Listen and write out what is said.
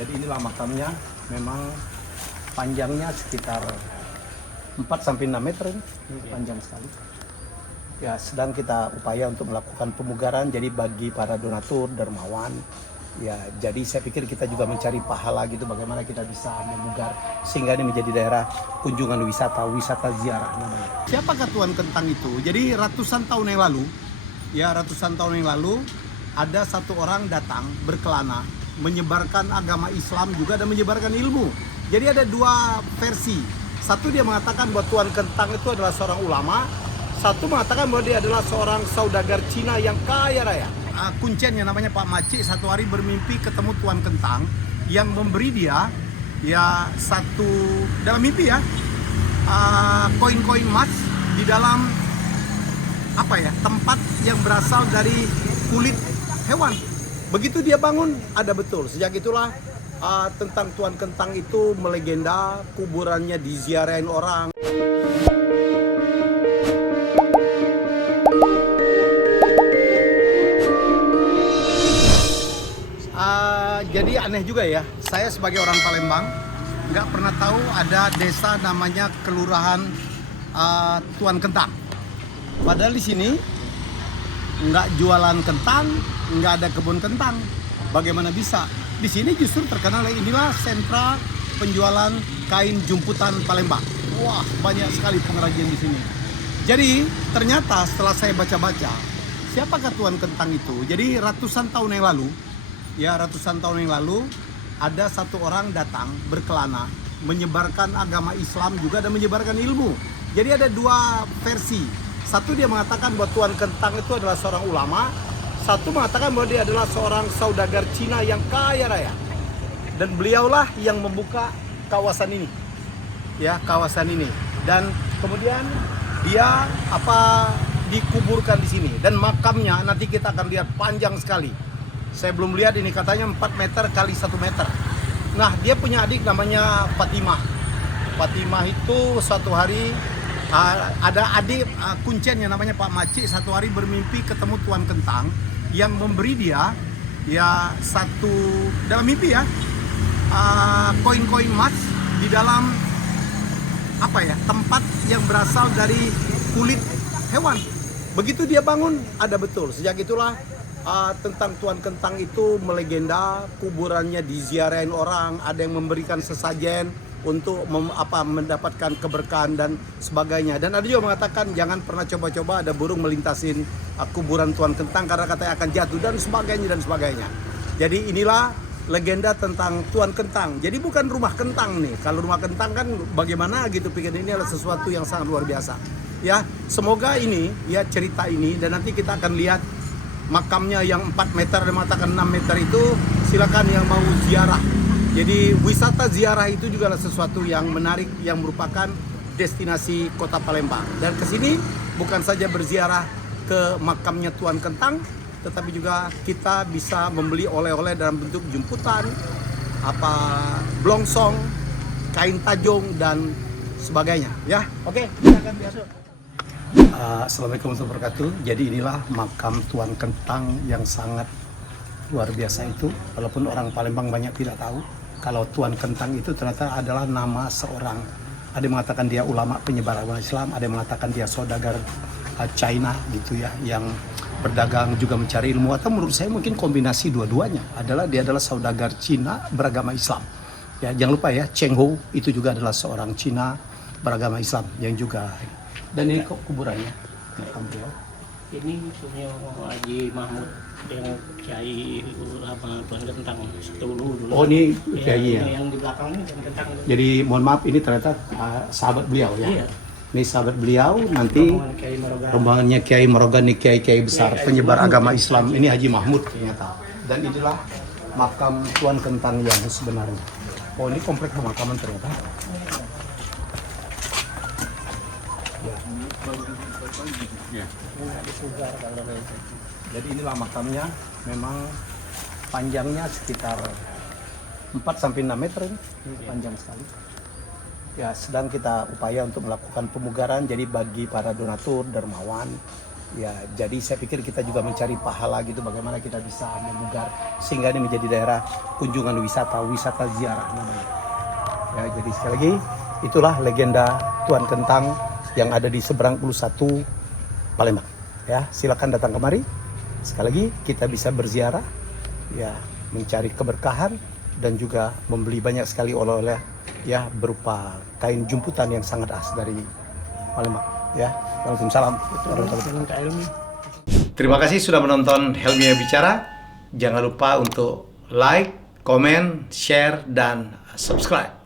Jadi inilah makamnya, memang panjangnya sekitar 4-6 meter ini, panjang sekali. Ya, sedang kita upaya untuk melakukan pemugaran, jadi bagi para donatur, dermawan, ya jadi saya pikir kita juga mencari pahala gitu, bagaimana kita bisa memugar sehingga ini menjadi daerah kunjungan wisata ziarah namanya. Siapakah Tuan Kentang itu? Jadi ratusan tahun yang lalu ada satu orang datang berkelana menyebarkan agama Islam juga dan menyebarkan ilmu. Jadi ada dua versi. Satu dia mengatakan bahwa Tuan Kentang itu adalah seorang ulama, satu mengatakan bahwa dia adalah seorang saudagar Cina yang kaya raya. Kuncinya namanya Pak Maci satu hari bermimpi ketemu Tuan Kentang yang memberi dia ya satu dalam mimpi ya koin-koin emas di dalam tempat yang berasal dari kulit hewan. Begitu dia bangun, ada betul. Sejak itulah tentang Tuan Kentang itu melegenda, kuburannya diziarahin orang. Jadi aneh juga ya, saya sebagai orang Palembang nggak pernah tahu ada desa namanya Kelurahan Tuan Kentang. Padahal di sini nggak jualan kentang, nggak ada kebun kentang. Bagaimana bisa? Di sini justru terkenal inilah sentra penjualan kain jumputan Palembang. Wah, banyak sekali pengrajin di sini. Jadi ternyata setelah saya baca-baca, siapakah Tuan Kentang itu? Jadi ratusan tahun yang lalu ada satu orang datang berkelana menyebarkan agama Islam juga dan menyebarkan ilmu. Jadi ada dua versi. Satu dia mengatakan bahwa Tuan Kentang itu adalah seorang ulama, satu mengatakan bahwa dia adalah seorang saudagar Cina yang kaya raya. Dan beliaulah yang membuka kawasan ini. Ya, kawasan ini. Dan kemudian dia dikuburkan di sini, dan makamnya nanti kita akan lihat panjang sekali. Saya belum lihat ini, katanya 4 meter kali 1 meter. Nah, dia punya adik namanya Fatimah. Fatimah itu suatu hari ada adik kuncinya namanya Pak Maci satu hari bermimpi ketemu Tuan Kentang yang memberi dia ya satu dalam mimpi ya koin-koin emas di dalam tempat yang berasal dari kulit hewan. Begitu dia bangun, ada betul. Sejak itulah tentang Tuan Kentang itu melegenda, kuburannya diziarahin orang, ada yang memberikan sesajen untuk mendapatkan keberkahan dan sebagainya. Dan ada juga mengatakan jangan pernah coba-coba ada burung melintasin kuburan Tuan Kentang karena katanya akan jatuh dan sebagainya. Jadi inilah legenda tentang Tuan Kentang. Jadi bukan rumah kentang nih. Kalau rumah kentang kan bagaimana gitu, pikir ini adalah sesuatu yang sangat luar biasa. Ya, semoga ini ya cerita ini, dan nanti kita akan lihat makamnya yang 4 meter dan mengatakan 6 meter itu, silakan yang mau ziarah. Jadi wisata ziarah itu juga adalah sesuatu yang menarik, yang merupakan destinasi kota Palembang. Dan kesini bukan saja berziarah ke makamnya Tuan Kentang, tetapi juga kita bisa membeli oleh-oleh dalam bentuk jumputan, blongsong, kain tajong dan sebagainya. Ya, oke, silakan masuk. Assalamualaikum warahmatullahi wabarakatuh. Jadi inilah makam Tuan Kentang yang sangat luar biasa itu. Walaupun orang Palembang banyak tidak tahu kalau Tuan Kentang itu ternyata adalah nama seorang. Ada yang mengatakan dia ulama penyebar agama Islam, ada yang mengatakan dia saudagar China gitu ya, yang berdagang juga mencari ilmu. Atau menurut saya mungkin kombinasi dua-duanya. Dia adalah saudagar Cina beragama Islam. Ya, jangan lupa ya, Cheng Ho itu juga adalah seorang Cina beragama Islam yang juga. Dan ini kuburannya. Ini punya Haji Mahmud yang Kiai ulama Tuan Kentang dulu. Oh, ini Kiai ya. Yang di belakang ini Tuan Kentang. Jadi mohon maaf, ini ternyata sahabat beliau ya. Iya. Ini sahabat beliau, nanti rombongannya Kiai Marogan, Kiai besar penyebar agama Islam. Ini Haji Mahmud ternyata. Dan inilah makam Tuan Kentang yang sebenarnya. Oh, ini komplek pemakaman ternyata. Ya. Jadi inilah makamnya, memang panjangnya sekitar 4-6 meter ini, panjang sekali. Ya, sedang kita upaya untuk melakukan pemugaran, jadi bagi para donatur, dermawan, Ya, jadi saya pikir kita juga mencari pahala gitu, bagaimana kita bisa memugar sehingga ini menjadi daerah kunjungan wisata ziarah namanya. Ya, jadi sekali lagi itulah legenda Tuan Kentang yang ada di seberang Ulu 1 Palembang. Ya, silakan datang kemari. Sekali lagi kita bisa berziarah, ya, mencari keberkahan dan juga membeli banyak sekali oleh-oleh ya berupa kain jumputan yang sangat khas dari Palembang. Ya, waalaikumsalam. Terima kasih sudah menonton Helmi Bicara. Jangan lupa untuk like, komen, share, dan subscribe.